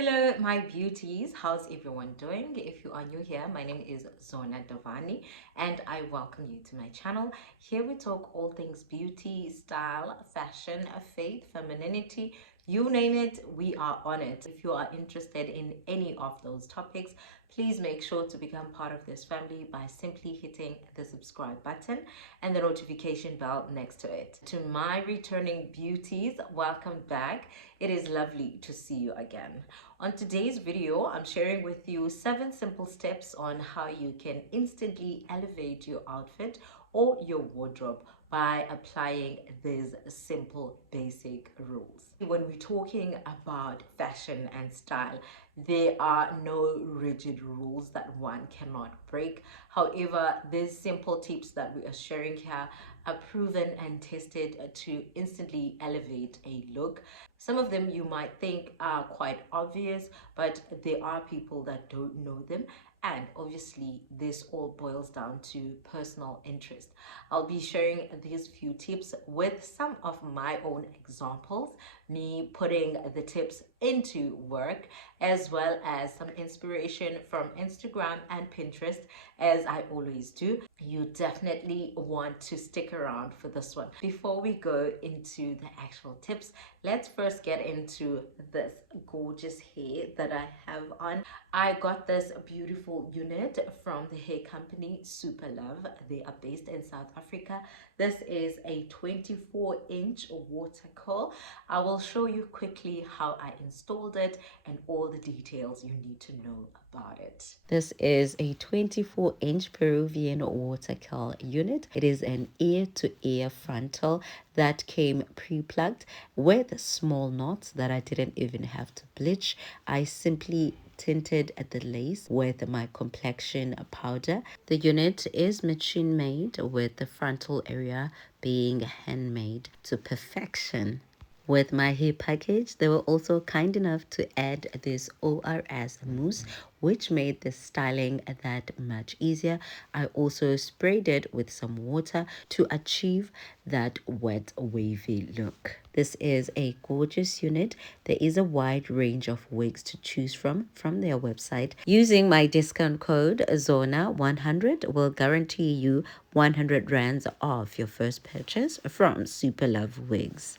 Hello, my beauties. How's everyone doing? If you are new here, my name is Zona Davani and I welcome you to my channel. Here we talk all things beauty, style, fashion, faith, femininity, you name it, we are on it. If you are interested in any of those topics, please make sure to become part of this family by simply hitting the subscribe button and the notification bell next to it. To my returning beauties, welcome back. It is lovely to see you again. On today's video, I'm sharing with you 7 simple steps on how you can instantly elevate your outfit or your wardrobe by applying these simple basic rules. When we're talking about fashion and style, there are no rigid rules that one cannot break. However, these simple tips that we are sharing here are proven and tested to instantly elevate a look. Some of them you might think are quite obvious, but there are people that don't know them. And obviously, this all boils down to personal interest. I'll be sharing these few tips with some of my own examples, me putting the tips into work, as well as some inspiration from Instagram and Pinterest, as I always do. You definitely want to stick around for this one. Before we go into the actual tips, let's first get into this gorgeous hair that I have on. I got this beautiful unit from the hair company SuperLove. They are based in South Africa. This is a 24-inch water curl. I will show you quickly how I installed it and all the details you need to know about it. This is a 24-inch Peruvian water curl unit. It is an ear-to-ear frontal that came pre-plugged with small knots that I didn't even have to bleach. I simply tinted at the lace with my complexion powder. The unit is machine made with the frontal area being handmade to perfection. With my hair package, they were also kind enough to add this ORS mousse, which made the styling that much easier. I also sprayed it with some water to achieve that wet wavy look. This is a gorgeous unit. There is a wide range of wigs to choose from their website. Using my discount code ZONA100 will guarantee you 100 rands off your first purchase from SuperLove Wigs.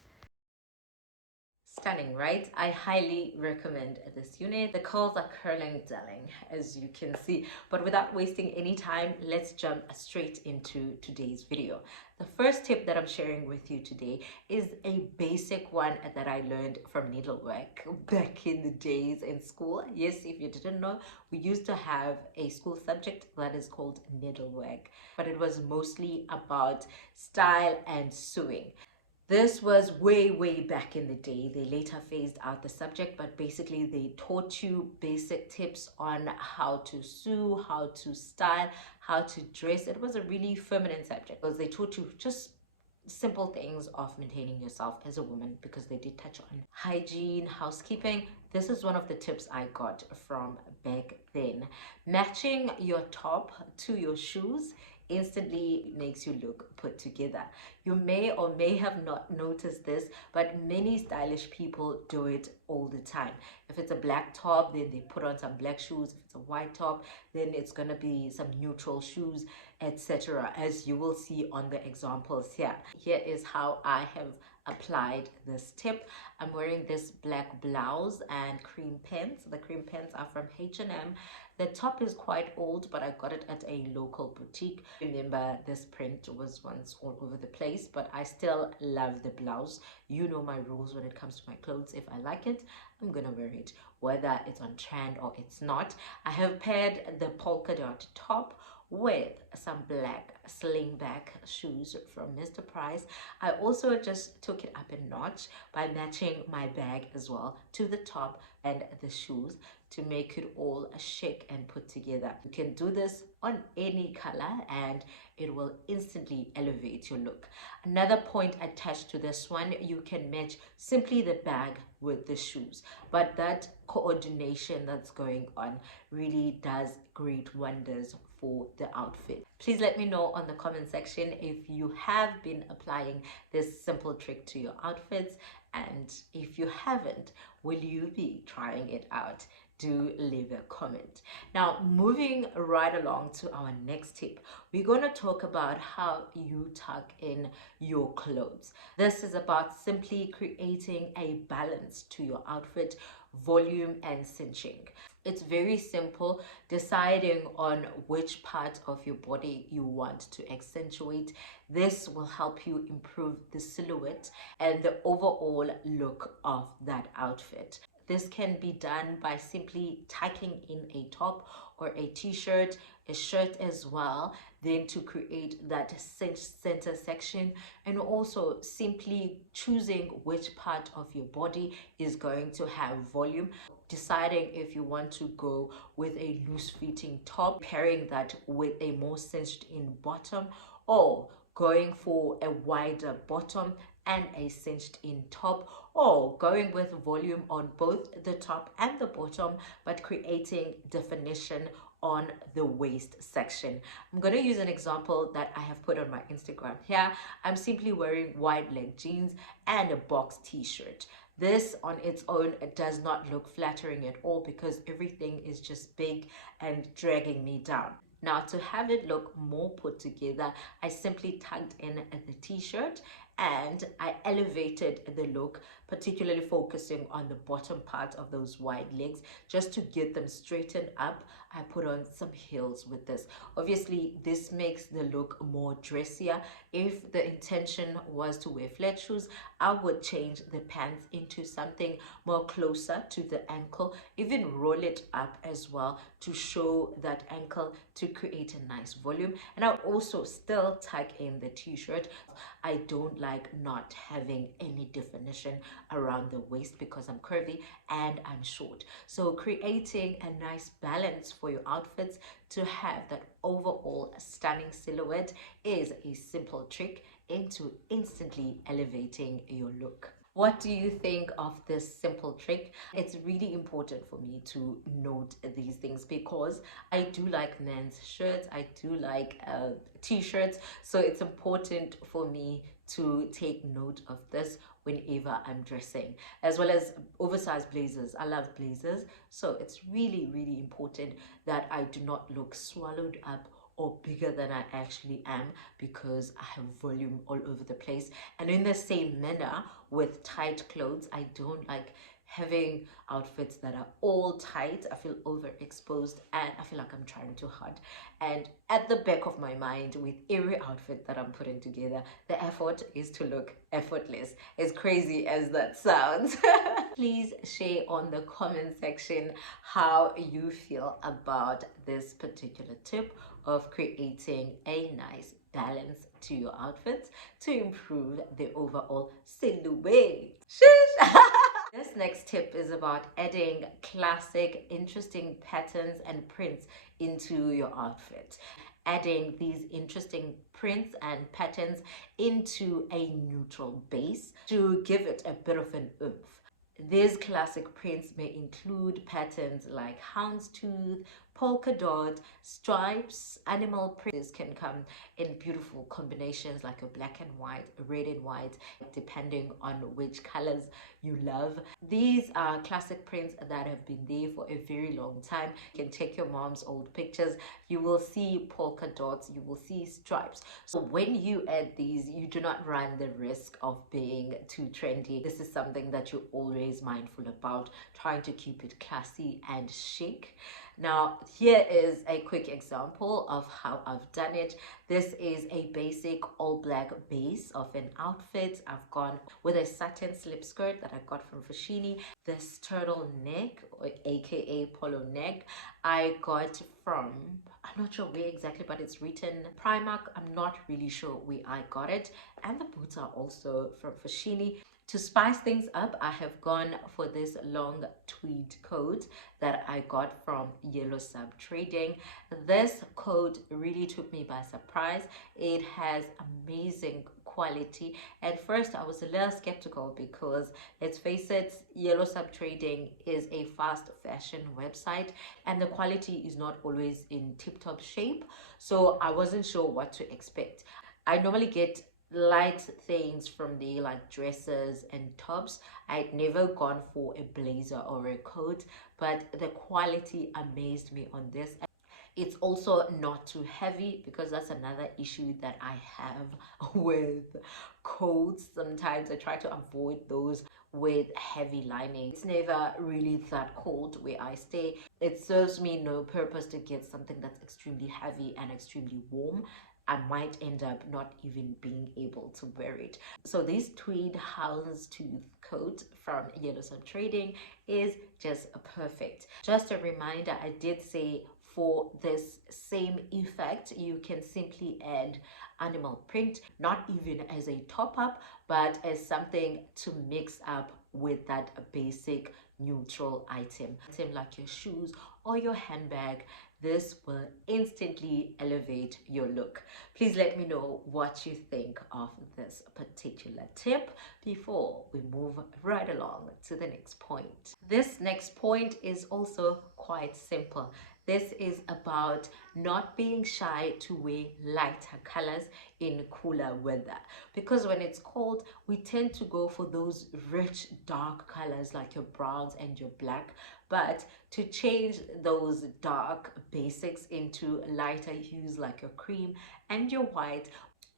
Stunning, right? I highly recommend this unit. The curls are curling darling, as you can see. But without wasting any time, let's jump straight into today's video. The first tip that I'm sharing with you today is a basic one that I learned from needlework back in the days in school. Yes, if you didn't know, we used to have a school subject that is called needlework, but it was mostly about style and sewing. This was way back in the day. They later phased out the subject, but basically they taught you basic tips on how to sew, how to style, how to dress. It was a really feminine subject because they taught you just simple things of maintaining yourself as a woman, because they did touch on hygiene, housekeeping. This is one of the tips I got from back then. Matching your top to your shoes instantly makes you look put together. You may or may have not noticed this, but many stylish people do it all the time. If it's a black top, then they put on some black shoes. If it's a white top, then it's gonna be some neutral shoes, etc., as you will see on the examples here. Here is how I have applied this tip. I'm wearing this black blouse and cream pants. The cream pants are from H&M. The top is quite old, but I got it at a local boutique. Remember, this print was once all over the place, but I still love the blouse. You know my rules when it comes to my clothes. If I like it, I'm gonna wear it, whether it's on trend or it's not. I have paired the polka dot top with some black slingback shoes from Mr. Price. I also just took it up a notch by matching my bag as well to the top and the shoes to make it all chic and put together. You can do this on any color and it will instantly elevate your look. Another point attached to this one, you can match simply the bag with the shoes, but that coordination that's going on really does great wonders for the outfit. Please let me know on the comment section if you have been applying this simple trick to your outfits And if you haven't, will you be trying it out? Do leave a comment. Now, moving right along to our next tip, we're going to talk about how you tuck in your clothes. This is about simply creating a balance to your outfit, volume and cinching. It's very simple, deciding on which part of your body you want to accentuate. This will help you improve the silhouette and the overall look of that outfit. This can be done by simply tucking in a top or a t-shirt, a shirt as well, then to create that center section, and also simply choosing which part of your body is going to have volume, deciding if you want to go with a loose fitting top, pairing that with a more cinched in bottom, or going for a wider bottom and a cinched in top, or going with volume on both the top and the bottom but creating definition on the waist section. I'm going to use an example that I have put on my Instagram here. I'm simply wearing wide leg jeans and a box t-shirt. This on its own does not look flattering at all because everything is just big and dragging me down. Now, to have it look more put together, I simply tucked in the t-shirt and I elevated the look, particularly focusing on the bottom part of those wide legs just to get them straightened up. I put on some heels with this. Obviously, this makes the look more dressier. If the intention was to wear flat shoes, I would change the pants into something more closer to the ankle, even roll it up as well to show that ankle to create a nice volume. And I'll also still tuck in the t-shirt. I don't like not having any definition around the waist because I'm curvy and I'm short. So creating a nice balance for your outfits to have that overall stunning silhouette is a simple trick into instantly elevating your look. What do you think of this simple trick? It's really important for me to note these things because I do like men's shirts, I do like t-shirts, so it's important for me to take note of this whenever I'm dressing, as well as oversized blazers. I love blazers, so it's really important that I do not look swallowed up or bigger than I actually am because I have volume all over the place. And in the same manner with tight clothes, I don't like having outfits that are all tight. I feel overexposed and I feel like I'm trying too hard. And at the back of my mind, with every outfit that I'm putting together, the effort is to look effortless, as crazy as that sounds. Please share on the comment section how you feel about this particular tip of creating a nice balance to your outfits to improve the overall silhouette. Shush! This next tip is about adding classic, interesting patterns and prints into your outfit. Adding these interesting prints and patterns into a neutral base to give it a bit of an oomph. These classic prints may include patterns like houndstooth, polka dot, stripes, animal prints. Can come in beautiful combinations like a black and white, red and white, depending on which colors you love. These are classic prints that have been there for a very long time. You can check your mom's old pictures. You will see polka dots, you will see stripes. So when you add these, you do not run the risk of being too trendy. This is something that you're always mindful about, trying to keep it classy and chic. Now, here is a quick example of how I've done it. This is a basic all black base of an outfit. I've gone with a satin slip skirt that I got from Fashini. This turtleneck, or aka polo neck, I got from, I'm not sure where exactly, but it's written Primark. I'm not really sure where I got it. And the boots are also from Fashini. To spice things up, I have gone for this long tweed coat that I got from Yellow Sub Trading. This coat really took me by surprise. It has amazing quality. At first, I was a little skeptical because, let's face it, Yellow Sub Trading is a fast fashion website and the quality is not always in tip-top shape. So I wasn't sure what to expect. I normally get light things from the like dresses and tops. I'd never gone for a blazer or a coat, but the quality amazed me on this. It's also not too heavy, because that's another issue that I have with coats. Sometimes I try to avoid those with heavy lining. It's never really that cold where I stay. It serves me no purpose to get something that's extremely heavy and extremely warm. I might end up not even being able to wear it. So this tweed houndstooth coat from Yellow Sun Trading is just perfect. Just a reminder, I did say for this same effect you can simply add animal print, not even as a top-up, but as something to mix up with that basic neutral item like your shoes or your handbag. This will instantly elevate your look. Please let me know what you think of this particular tip before we move right along to the next point. This next point is also quite simple. This is about not being shy to wear lighter colors in cooler weather, because when it's cold we tend to go for those rich dark colors like your browns and your black. But to change those dark basics into lighter hues like your cream and your white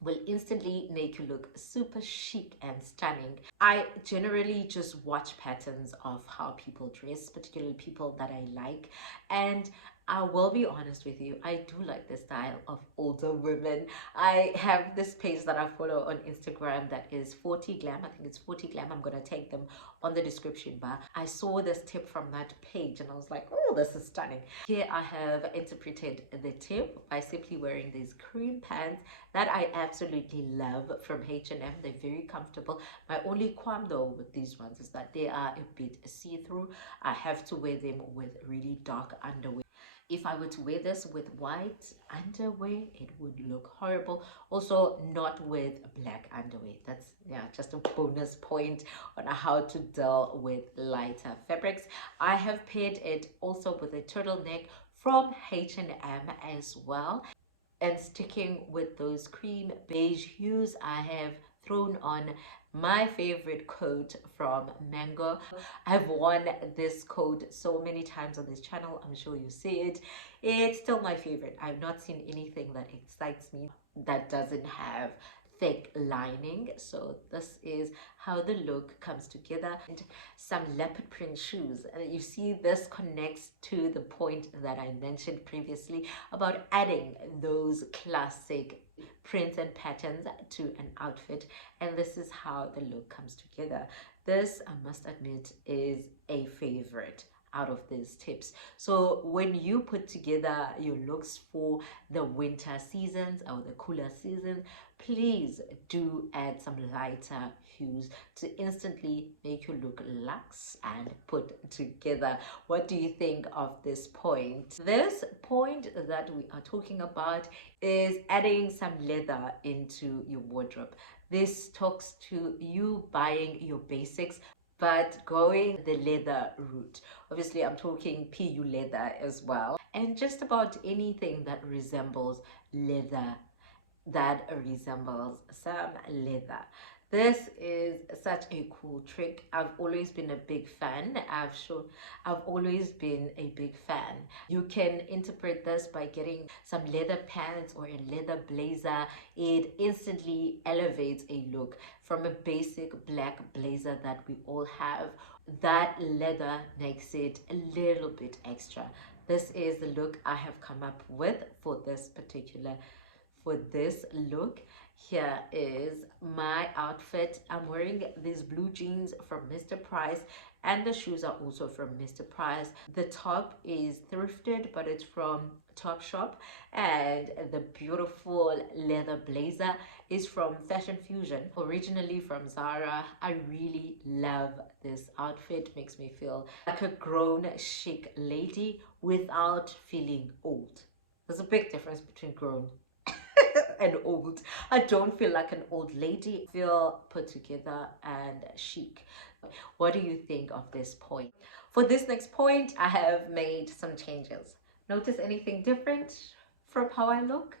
will instantly make you look super chic and stunning. I generally just watch patterns of how people dress, particularly people that I like, and I will be honest with you, I do like the style of older women. I have this page that I follow on Instagram that is 40 Glam. I think it's 40 Glam. I'm gonna take them on the description bar. I saw this tip from that page and I was like, oh, this is stunning. Here I have interpreted the tip by simply wearing these cream pants that I absolutely love from H&M. They're very comfortable. My only qualm though with these ones is that they are a bit see-through. I have to wear them with really dark underwear. If I were to wear this with white underwear, it would look horrible. Also, not with black underwear. That's, yeah, just a bonus point on how to deal with lighter fabrics. I have paired it also with a turtleneck from H&M as well. And sticking with those cream beige hues, I have thrown on my favorite coat from Mango. I've worn this coat so many times on this channel. I'm sure you see it. It's still my favorite. I've not seen anything that excites me that doesn't have thick lining. So this is how the look comes together. And some leopard print shoes. You see, this connects to the point that I mentioned previously about adding those classic prints and patterns to an outfit, and this is how the look comes together. This, I must admit, is a favorite out of these tips. So when you put together your looks for the winter seasons or the cooler seasons, please do add some lighter hues to instantly make you look luxe and put together. What do you think of this point? This point that we are talking about is adding some leather into your wardrobe. This talks to you buying your basics but going the leather route. Obviously, I'm talking PU leather as well, and just about anything that resembles leather, that resembles some leather. This is such a cool trick. I've always been a big fan. I've always been a big fan. You can interpret this by getting some leather pants or a leather blazer. It instantly elevates a look from a basic black blazer that we all have. That leather makes it a little bit extra. This is the look I have come up with for this particular look. Here is my outfit. I'm wearing these blue jeans from Mr. Price, and the shoes are also from Mr. Price. The top is thrifted, but it's from Topshop, and the beautiful leather blazer is from Fashion Fusion, originally from Zara. I really love this outfit. Makes me feel like a grown chic lady without feeling old. There's a big difference between grown and old. I don't feel like an old lady. I feel put together and chic. What do you think of this point? For this next point, I have made some changes. Notice anything different from how I look?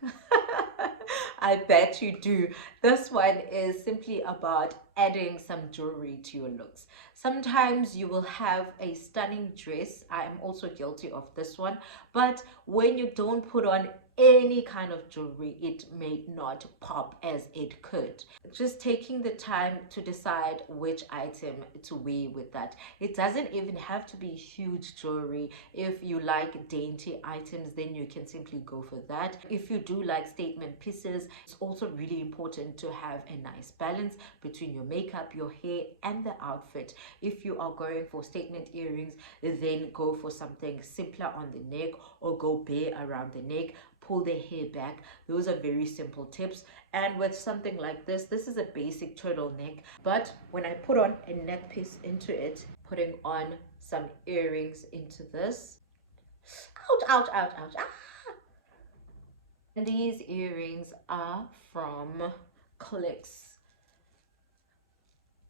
I bet you do. This one is simply about adding some jewelry to your looks. Sometimes you will have a stunning dress. I am also guilty of this one. But when you don't put on any kind of jewelry, it may not pop as it could. Just taking the time to decide which item to wear with that. It doesn't even have to be huge jewelry. If you like dainty items, then you can simply go for that. If you do like statement pieces, it's also really important to have a nice balance between your makeup, your hair, and the outfit. If you are going for statement earrings, then go for something simpler on the neck, or go bare around the neck, pull the hair back. Those are very simple tips. And with something like this is a basic turtleneck, but when I put on a neck piece into it, putting on some earrings into this, ouch, ouch, ouch, ouch, ah. And these earrings are from Clicks,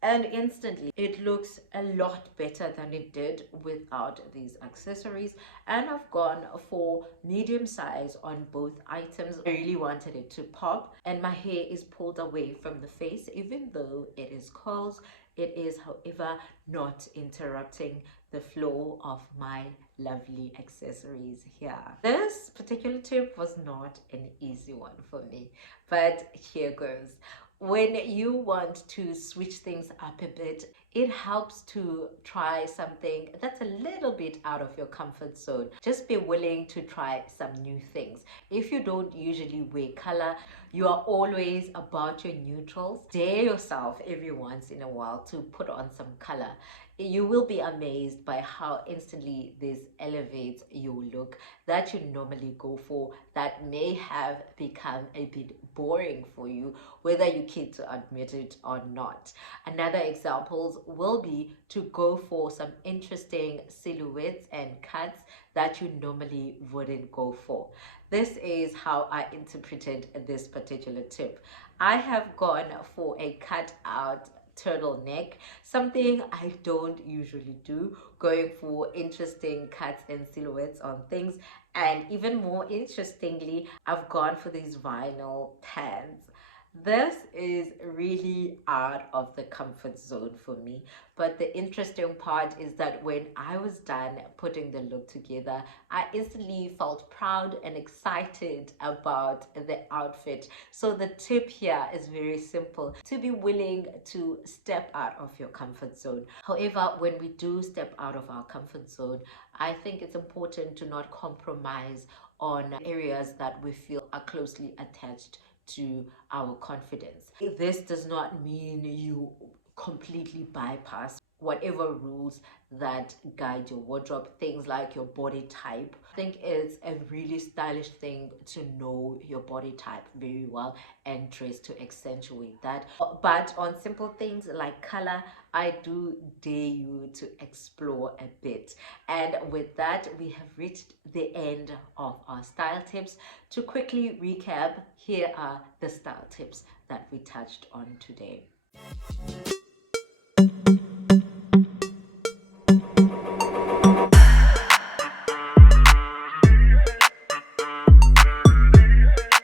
and instantly it looks a lot better than it did without these accessories. And I've gone for medium size on both items. I really wanted it to pop, and my hair is pulled away from the face. Even though it is curls, it is however not interrupting the flow of my lovely accessories here. This particular tip was not an easy one for me, but here goes. When you want to switch things up a bit, it helps to try something that's a little bit out of your comfort zone. Just be willing to try some new things. If you don't usually wear color, you are always about your neutrals. Dare yourself every once in a while to put on some color. You will be amazed by how instantly this elevates your look that you normally go for, that may have become a bit boring for you, whether you care to admit it or not. Another examples will be to go for some interesting silhouettes and cuts that you normally wouldn't go for. This is how I interpreted this particular tip. I have gone for a cut out turtleneck, something I don't usually do, going for interesting cuts and silhouettes on things. And even more interestingly, I've gone for these vinyl pants. This is really out of the comfort zone for me. But the interesting part is that when I was done putting the look together, I instantly felt proud and excited about the outfit. So the tip here is very simple: to be willing to step out of your comfort zone. However, when we do step out of our comfort zone, I think it's important to not compromise on areas that we feel are closely attached to our confidence. This does not mean you completely bypass whatever rules that guide your wardrobe, things like your body type. I think it's a really stylish thing to know your body type very well and dress to accentuate that. But on simple things like color, I do dare you to explore a bit. And with that, we have reached the end of our style tips. To quickly recap, here are the style tips that we touched on today.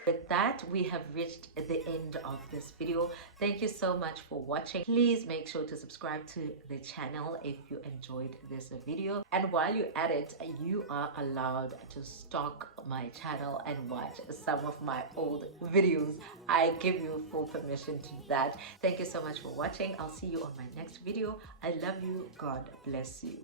With that, we have reached the end of this video. Thank you so much for watching. Please make sure to subscribe to the channel if you enjoyed this video. And while you're at it, you are allowed to stalk my channel and watch some of my old videos. I give you full permission to do that. Thank you so much for watching. I'll see you on my next video. I love you. God bless you.